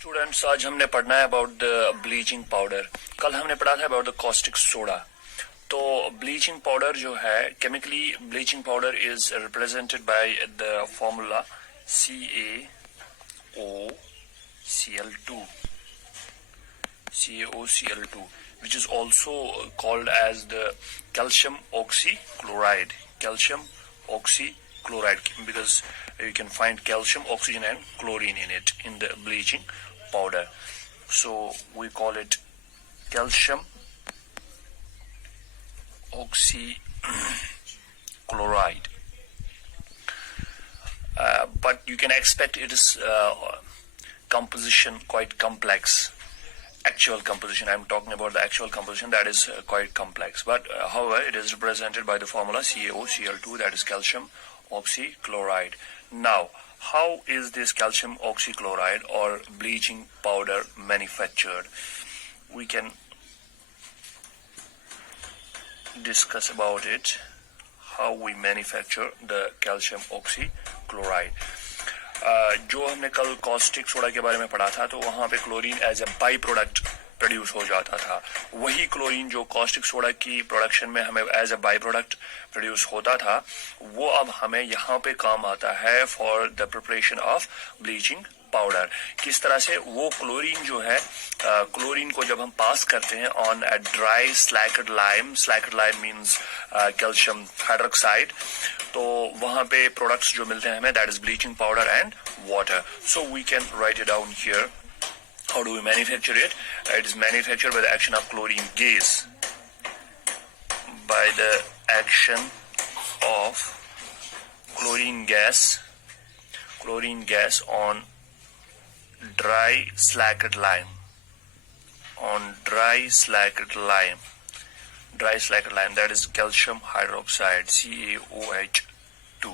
Students, आज हमने पढ़ना है अबाउट द ब्लीचिंग पाउडर। कल हमने पढ़ा था अबाउट द कॉस्टिक सोडा। तो ब्लीचिंग पाउडर जो है, chemically bleaching powder is represented by the formula CaOCl2 CaOCl2 which is also called as the calcium oxychloride because you can find calcium, oxygen and chlorine in it in the bleaching powder. So we call it calcium oxychloride. But you can expect it is composition quite complex. Actual composition, I'm talking about the actual composition, that is quite complex, but however it is represented by the formula CaOCl2, that is calcium oxychloride. Now, how is this calcium oxychloride or bleaching powder manufactured? We can discuss about it, how we manufacture the calcium oxychloride. जो हमने कल caustic soda के बारे में पढ़ा था, तो वहां पे chlorine as a byproduct produce हो जाता था। वही क्लोरीन जो कॉस्टिक सोडा की प्रोडक्शन में हमें as a byproduct produce होता था, वो अब हमें यहाँ पे काम आता है for the preparation of bleaching powder. किस तरह से वो क्लोरीन जो है, क्लोरीन को जब हम पास करते हैं on a dry slaked lime means calcium hydroxide, तो वहां पे प्रोडक्ट्स जो मिलते हैं हमें, that is bleaching powder and water. So we can write it down here. How do we manufacture it? It is manufactured by the action of chlorine gas. By the action of chlorine gas on dry slaked lime. That is calcium hydroxide, CaOH2.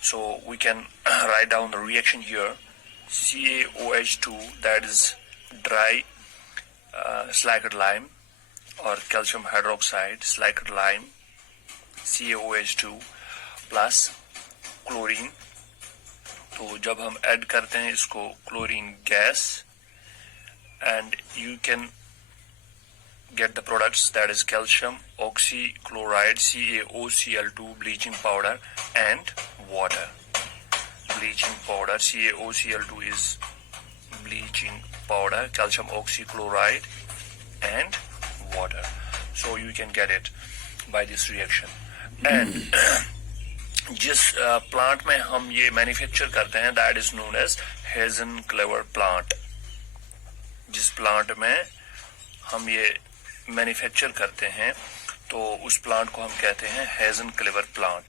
So we can write down the reaction here. CaOH2, that is dry slaked lime or calcium hydroxide slaked lime, CaOH2 plus chlorine. तो जब हम add करते हैं इसको chlorine gas, and you can get the products, that is calcium oxychloride, CaOCl2 bleaching powder and water. Bleaching powder, CaOCl2 is bleaching powder, calcium oxychloride and water. So you can get it by this reaction. And जिस plant में हम ये manufacture करते हैं, that is known as Hazen-Clever plant. जिस plant में हम ये मैन्युफैक्चर करते हैं, तो उस प्लांट को हम कहते हैं Hazen-Clever plant.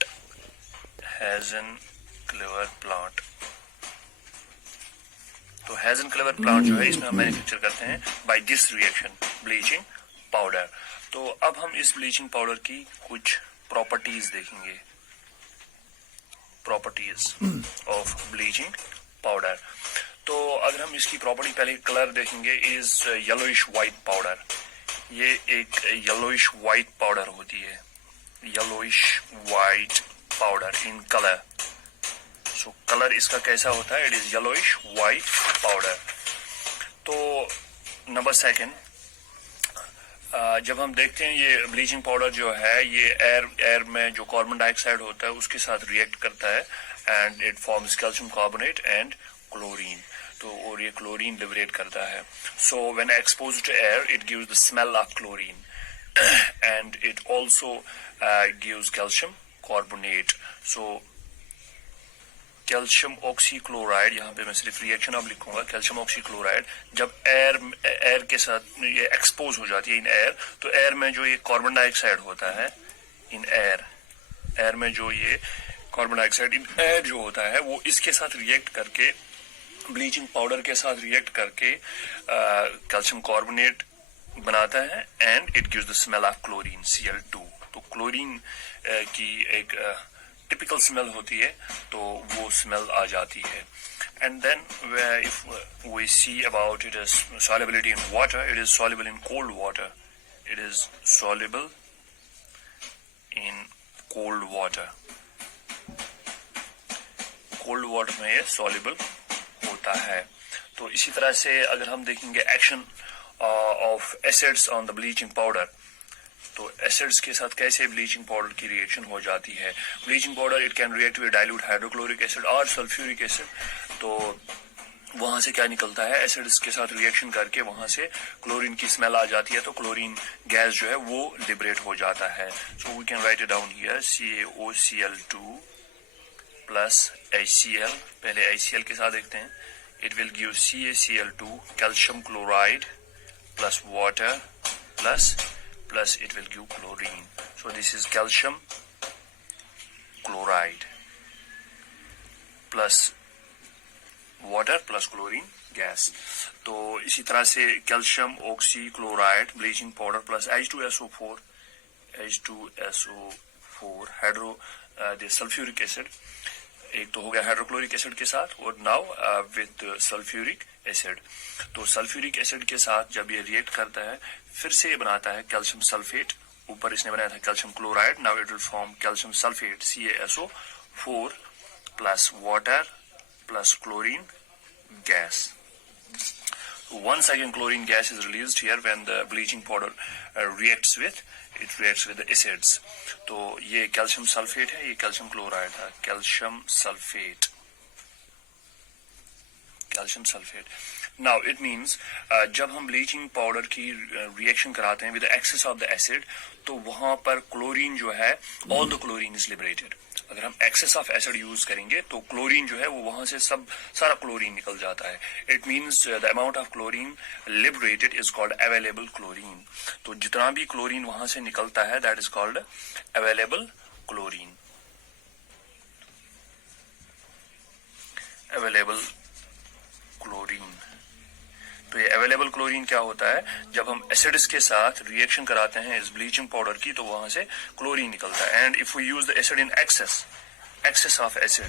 तो Hazen-Clever plant जो है, इसमें हम मैन्युफैक्चर करते हैं by this reaction, bleaching powder. तो अब हम इस ब्लीचिंग पाउडर की कुछ प्रॉपर्टीज देखेंगे, प्रॉपर्टीज ऑफ ब्लीचिंग पाउडर। तो अगर हम इसकी प्रॉपर्टी, पहले कलर देखेंगे, इज येलोइश वाइट पाउडर। ये एक येलोइश वाइट पाउडर होती है, yellowish white powder in colour. So colour इसका कैसा होता है? It is yellowish white powder. तो नंबर सेकंड, जब हम देखते हैं ये ब्लीचिंग पाउडर जो है, ये एयर में जो कार्बन डाइऑक्साइड होता है उसके साथ रिएक्ट करता है and it forms calcium carbonate and chlorine. तो और ये क्लोरीन लिबरेट करता है। So when exposed to air, it gives the smell of chlorine and it also gives calcium carbonate. So calcium oxychloride, यहाँ पे मैं सिर्फ रिएक्शन अब लिखूंगा, कैल्शियम ऑक्सीक्लोराइड जब एयर के साथ ये एक्सपोज हो जाती है इन एयर, तो एयर में जो ये कार्बन डाइऑक्साइड होता है, इन एयर में जो ये कार्बन डाइऑक्साइड इन एयर जो होता है, वो इसके साथ रिएक्ट करके, ब्लीचिंग पाउडर के साथ रिएक्ट करके कैल्शियम कार्बोनेट बनाता है and it gives the smell of chlorine, Cl2। तो क्लोरीन की एक टिपिकल स्मेल होती है, तो वो स्मेल आ जाती है। And then if we see about it is solubility in water, it is soluble in cold water. It is soluble in cold water. Cold water में ये सॉल्युबल होता है। तो इसी तरह से अगर हम देखेंगे action of acids on the bleaching powder, तो एसिड्स के साथ कैसे ब्लीचिंग पाउडर की रिएक्शन हो जाती है। Bleaching powder it can react with dilute hydrochloric acid और सल्फ्यूरिक एसिड। तो वहां से क्या निकलता है, एसिड्स के साथ रिएक्शन करके वहां से क्लोरीन की स्मेल आ जाती है, तो क्लोरीन गैस जो है वो लिबरेट हो जाता है। So we can write it down here, CaOCl2 plus HCl। पहले HCl के साथ देखते हैं, it will give CaCl2 calcium chloride plus water plus it will give chlorine. So this is calcium chloride plus water plus chlorine gas. तो इसी तरह से calcium oxy chloride bleaching powder plus H2SO4 hydro sulphuric acid, एक तो हो गया hydrochloric acid के साथ, और नाउ विद सल्फ्यूरिक एसिड। तो सल्फ्यूरिक एसिड के साथ जब ये रिएक्ट करता है, फिर से ये बनाता है कैल्शियम सल्फेट, ऊपर इसने बनाया था calcium chloride, now it will form calcium sulphate CaSO4 plus water plus chlorine gas. Once again chlorine gas is released here when the bleaching powder reacts with the acids. तो ये calcium sulphate है, ये calcium chloride था, calcium sulphate. Now it means जब हम bleaching powder की reaction कराते हैं with excess of the acid, तो वहां पर क्लोरीन जो है, all the chlorine is liberated. अगर हम एक्सेस ऑफ एसिड यूज करेंगे तो क्लोरीन जो है वो वहां से सारा क्लोरीन निकल जाता है। It means the amount of chlorine liberated is called available chlorine. तो जितना भी क्लोरीन वहां से निकलता है that is called available chlorine. Available chlorine. तो ये अवेलेबल क्लोरीन क्या होता है, जब हम एसिड्स के साथ रिएक्शन कराते हैं इस ब्लीचिंग पाउडर की, तो वहां से क्लोरीन निकलता है। And if we use the acid in excess of acid,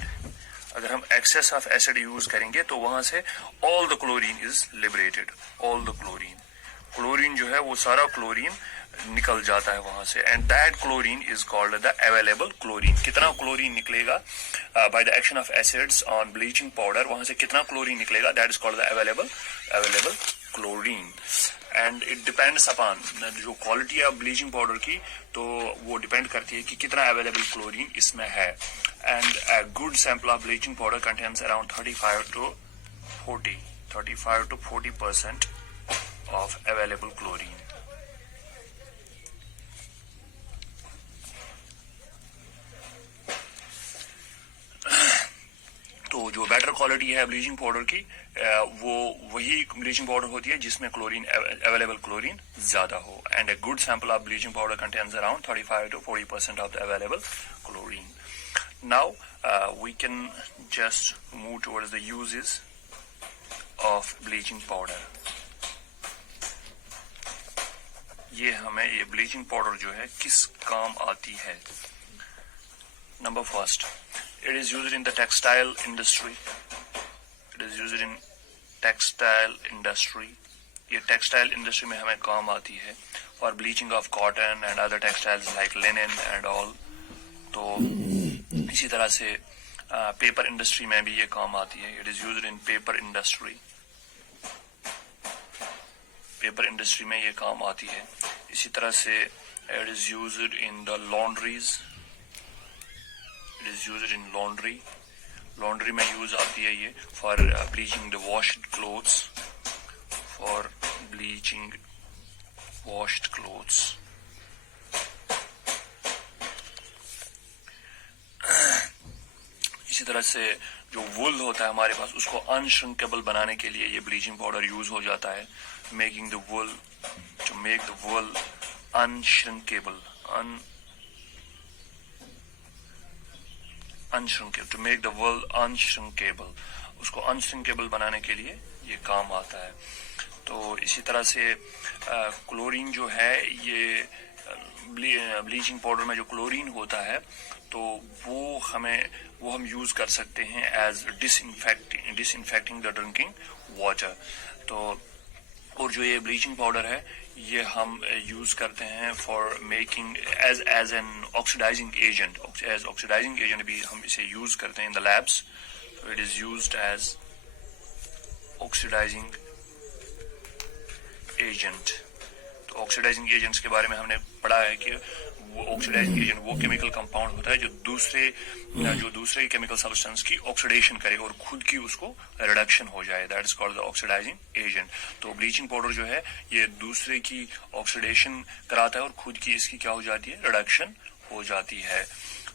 अगर हम एक्सेस ऑफ एसिड यूज करेंगे तो वहां से all the chlorine is liberated. All the chlorine जो है वो सारा क्लोरीन निकल जाता है वहां से, and that chlorine is called the available chlorine. कितना क्लोरीन निकलेगा by the action of acids on bleaching powder, वहां से कितना क्लोरीन निकलेगा, that is called the available chlorine. And it depends upon जो क्वालिटी है ब्लीचिंग पाउडर की, तो वो डिपेंड करती है कि कितना अवेलेबल क्लोरीन इसमें है। And a good sample of bleaching powder contains around 35 to 40% of available chlorine. तो जो बेटर क्वालिटी है ब्लीचिंग पाउडर की, वो वही ब्लीचिंग पाउडर होती है जिसमें क्लोरीन अवेलेबल क्लोरीन ज्यादा हो। And a good sample of bleaching powder contains around 35 to 40% of the available chlorine. Now we can just move towards the uses of bleaching powder. ये bleaching powder जो है किस काम आती है। Number first, it is used in the textile industry. ये textile industry में हमें काम आती है for bleaching of cotton and other textiles like linen and all. तो इसी तरह से पेपर इंडस्ट्री में भी ये काम आती है। It is used in paper industry में ये काम आती है। इसी तरह से it is used in the laundries. It is used in laundry में यूज आती है ये for bleaching the washed clothes. इसी तरह से जो वुल होता है हमारे पास, उसको अनश्रिंकेबल बनाने के लिए ये ब्लीचिंग पाउडर यूज हो जाता है, to make the wool unshrinkable, to make the wool unshrinkable, उसको अनश्रिंकेबल बनाने के लिए ये काम आता है। तो इसी तरह से क्लोरीन जो है, ये ब्लीचिंग पाउडर में जो क्लोरीन होता है, तो वो हम यूज कर सकते हैं as disinfecting the drinking water. तो और जो ये ब्लीचिंग पाउडर है, ये हम यूज करते हैं for making as an oxidising agent भी हम इसे यूज करते हैं in the labs. It is used as oxidising agent. तो ऑक्सीडाइजिंग एजेंट्स के बारे में हमने पढ़ा है कि वो ऑक्सीडाइजिंग एजेंट वो केमिकल कंपाउंड होता है जो दूसरे केमिकल सब्सटेंस की ऑक्सीडेशन करे और खुद की उसको रिडक्शन हो जाए, that is called the oxidising agent. तो ब्लीचिंग पाउडर जो है ये दूसरे की ऑक्सीडेशन कराता है और खुद की इसकी क्या हो जाती है, रिडक्शन हो जाती है।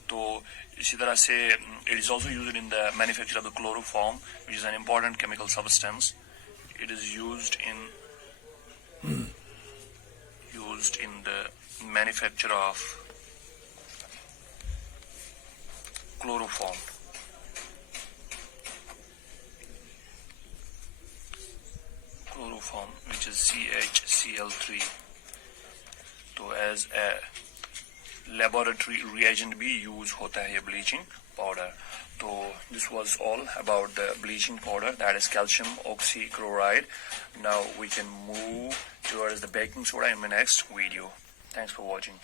तो इसी तरह से it is also used in the manufacture of the chloroform which is an important chemical substance. It is used in the manufacture of chloroform. Chloroform, which is CHCl3. तो as a laboratory reagent भी use होता है ये bleaching powder. So this was all about the bleaching powder, that is calcium oxychloride. Now we can move towards the baking soda in my next video. Thanks for watching.